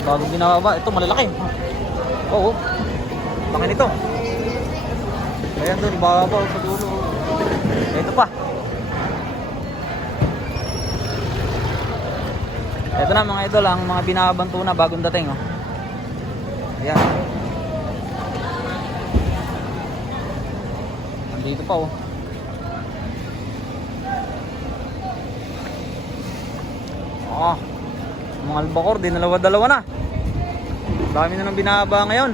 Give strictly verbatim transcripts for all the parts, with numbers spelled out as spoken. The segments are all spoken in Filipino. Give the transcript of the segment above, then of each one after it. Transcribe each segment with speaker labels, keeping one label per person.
Speaker 1: bagong binababa. Ito malalaki. Oo. Laki nito. Ayan doon, ibabaw sa dulo. Ito pa. Ito na mga idol, ang mga binababang tuna bagong dating. Oh. Ayan. Dito pa oh. Ah, mga albacor, di dalawa-dalawa na. Dami na nang binaba ngayon.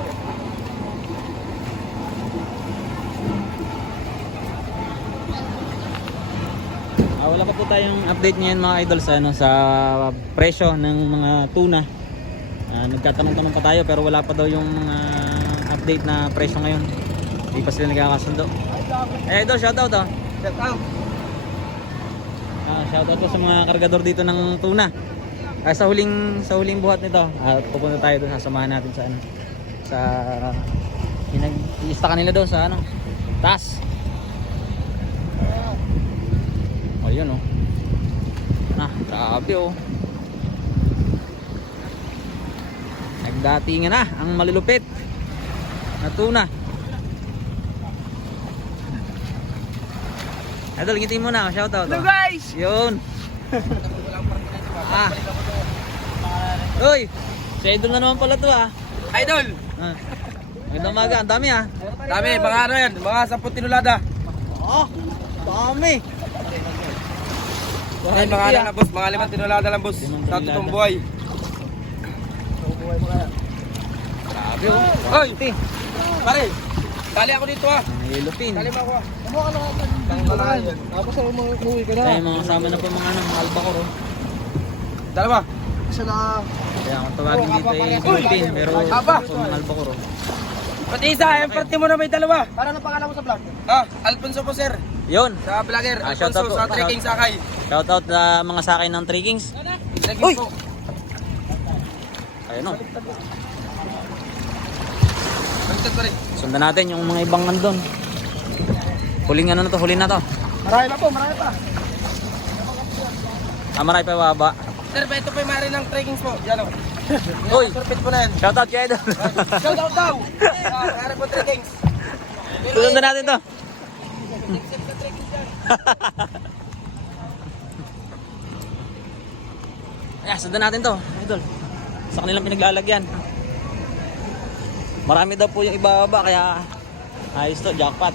Speaker 1: Ah, wala pa po tayong update ngayon mga idol sa ano, sa presyo ng mga tuna. Ah, nagtatanong-tanong pa tayo pero wala pa daw yung mga update na presyo ngayon. Hindi pa sila nagkakasundo. Eh idol, shoutout oh.
Speaker 2: Shoutout.
Speaker 1: Ah, shoutout po sa mga kargador dito ng tuna. Ah, sa huling sa huling buhat nito, at ah, pupunta tayo doon, sasamahan natin sa ano, sa pinag-iista kanila doon sa ano, taas. Oh, yun oh. Ah, grabe oh. Nagdatingan na ang malulupit na tuna. Idol, ngitin mo na, shoutout.
Speaker 2: Hello guys!
Speaker 1: Yun. Ah. Uy, si Idol na naman pala to ah.
Speaker 2: Idol!
Speaker 1: Ah. Magandang umaga, ang dami ah.
Speaker 2: Dami, mga ano yan, mga sampung tinulada.
Speaker 1: Oh, dami.
Speaker 2: Ay, mga ano na boss, mga limang tinulada lang boss.
Speaker 1: Limang
Speaker 2: Sa
Speaker 1: tinulada.
Speaker 2: totoong buhay.
Speaker 1: Grabe oh.
Speaker 2: Hoy! Pare, tali ako dito ah.
Speaker 1: Ang yellow pin.
Speaker 2: Tali mo ako ah. Ano ka na? Tali mo na yan. Tapos ako umuwi ka
Speaker 1: Kaya mga kasama na po mga ano, mga albacor oh.
Speaker 2: Dalawa. Isa na.
Speaker 1: Kaya kung tawagin dito ay yellow pin, pero
Speaker 2: Aba.
Speaker 1: po mga albacor oh.
Speaker 2: Pati isa, yung parte mo na may dalawa. Para na pangalan mo sa vlog? Ah, Alfonso po sir.
Speaker 1: Yun.
Speaker 2: Sa vlogger,
Speaker 1: Ah,
Speaker 2: Alfonso
Speaker 1: shoutout po.
Speaker 2: sa Trekking Sakay.
Speaker 1: Shoutout sa mga sakay ng Three Kings.
Speaker 2: Trekking
Speaker 1: Uy!
Speaker 2: po.
Speaker 1: Ayun oh.
Speaker 2: Baliktad pa rin.
Speaker 1: Sundan natin yung mga ibang nandun. Huling ano na to, huli na to.
Speaker 2: Marami pa po, marami pa.
Speaker 1: Ah, marami pa baba.
Speaker 2: Sir, ba ito po yung mari ng Trekking po. Yan o.
Speaker 1: Uy!
Speaker 2: Surpit po na yan.
Speaker 1: Shoutout kay Idol.
Speaker 2: Shout out daw! Ah, mari po Trekking.
Speaker 1: Sundan natin to. Ayan, sundan natin to, Idol. Sa kanilang pinaglalagyan. Marami daw po yung ibababa, kaya ayos to, jackpot.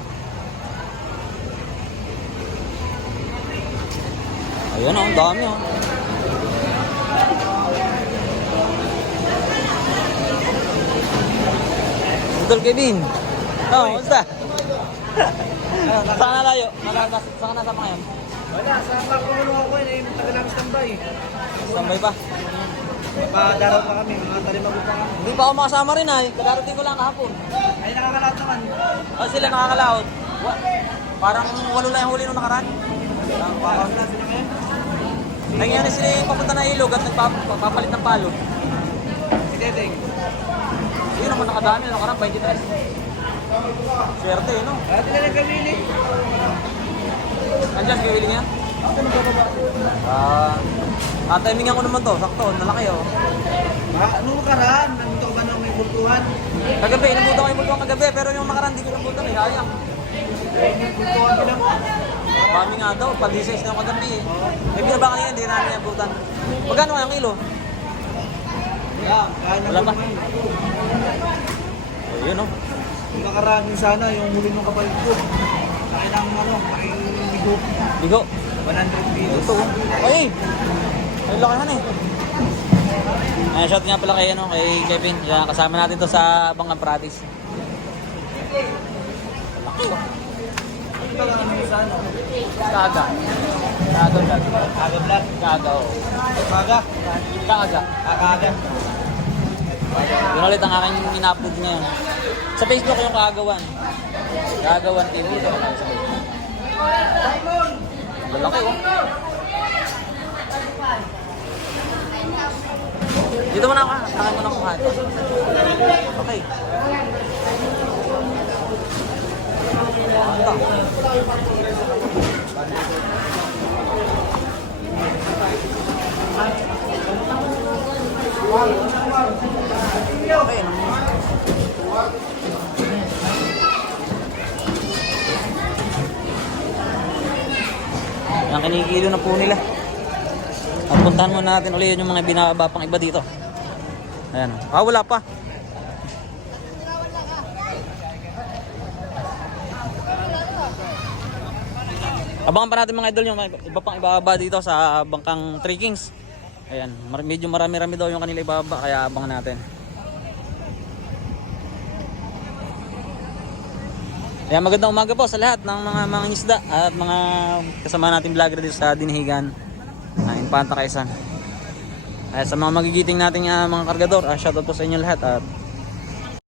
Speaker 1: Ayun oh, ang dami oh. Idol Kevin. Oh, kumusta? Saan na layo? Saan ka nasama ngayon?
Speaker 2: Wala, sa Marco ako eh. Tagal lang standby.
Speaker 1: Standby pa?
Speaker 2: Papadaraw pa kami, mga talimago pa kami.
Speaker 1: Hindi pa ako makasama rin ay. Kadarating ko lang kahapon.
Speaker 2: Ay, nakakalaot naman.
Speaker 1: Oh, sila nakakalaot. Wa- Parang walo lang yung huli nung nakaraan.
Speaker 2: Nakakalaot na sila ngayon.
Speaker 1: Ay ngayon sila yung papunta na ilog at nagpapalit ng palo.
Speaker 2: Si Dedeng.
Speaker 1: Yun naman nakadami nung nakaraan, twenty-three. Swerte eh, no?
Speaker 2: Dati na nagkamili.
Speaker 1: Andiyan, bibili niya? Ah, ah, timingan ko naman to, sakto, nalaki oh.
Speaker 2: Ah, ano karaan? Nandito ka ba nang may bultuhan?
Speaker 1: Kagabi, inabutan ko yung multuang kagabi, pero yung nakaraan di ko nabutan eh, sayang.
Speaker 2: May bultuhan ka lang.
Speaker 1: Mami nga daw, pa-designs na yung kagabi eh. May binaba kanina, hindi namin nabutan. Magkano kayang kilo?
Speaker 2: Yan, kaya na
Speaker 1: Wala pa.
Speaker 2: naman.
Speaker 1: Oh, yun oh.
Speaker 2: Yung nakaraan din sana, yung huli ng kapalit ko. Kaya ng ano, pakibigo.
Speaker 1: Bigo.
Speaker 2: one hundred kilos.
Speaker 1: Ito oh. Ay! Ay, lakihan eh. Ay, shout nga pala kay, ano, kay Kevin. Yan, kasama natin to sa Bangang Pratis. Laki oh. Kaga. Kaga vlog.
Speaker 2: Kaga vlog.
Speaker 1: Kaga oh.
Speaker 2: Kaga.
Speaker 1: Kaga.
Speaker 2: Kaga.
Speaker 1: Yun ulit ang aking in-upload ngayon. Sa Facebook yung Kaagawan. Kaagawan T V. Dito ko tayo sa Facebook. Lalaki oh. Dito mo na ako. Saka mo na kuha ito. Okay. Ito. Okay, ano? Ang kinikilo na po nila. At puntahan muna natin ulit yung mga binababa pang iba dito. Ayan. Ah, wala pa. Abangan pa natin mga idol yung iba pang ibababa dito sa bangkang Three Kings. Ayan, mar- medyo marami-rami daw yung kanila ibababa kaya abangan natin. Ayan, magandang umaga po sa lahat ng mga mga isda at mga kasama natin vlogger dito sa Dinahigan, uh, Infanta Quezon. Ayan, sa mga magigiting nating uh, mga kargador, uh, shoutout po sa inyo lahat at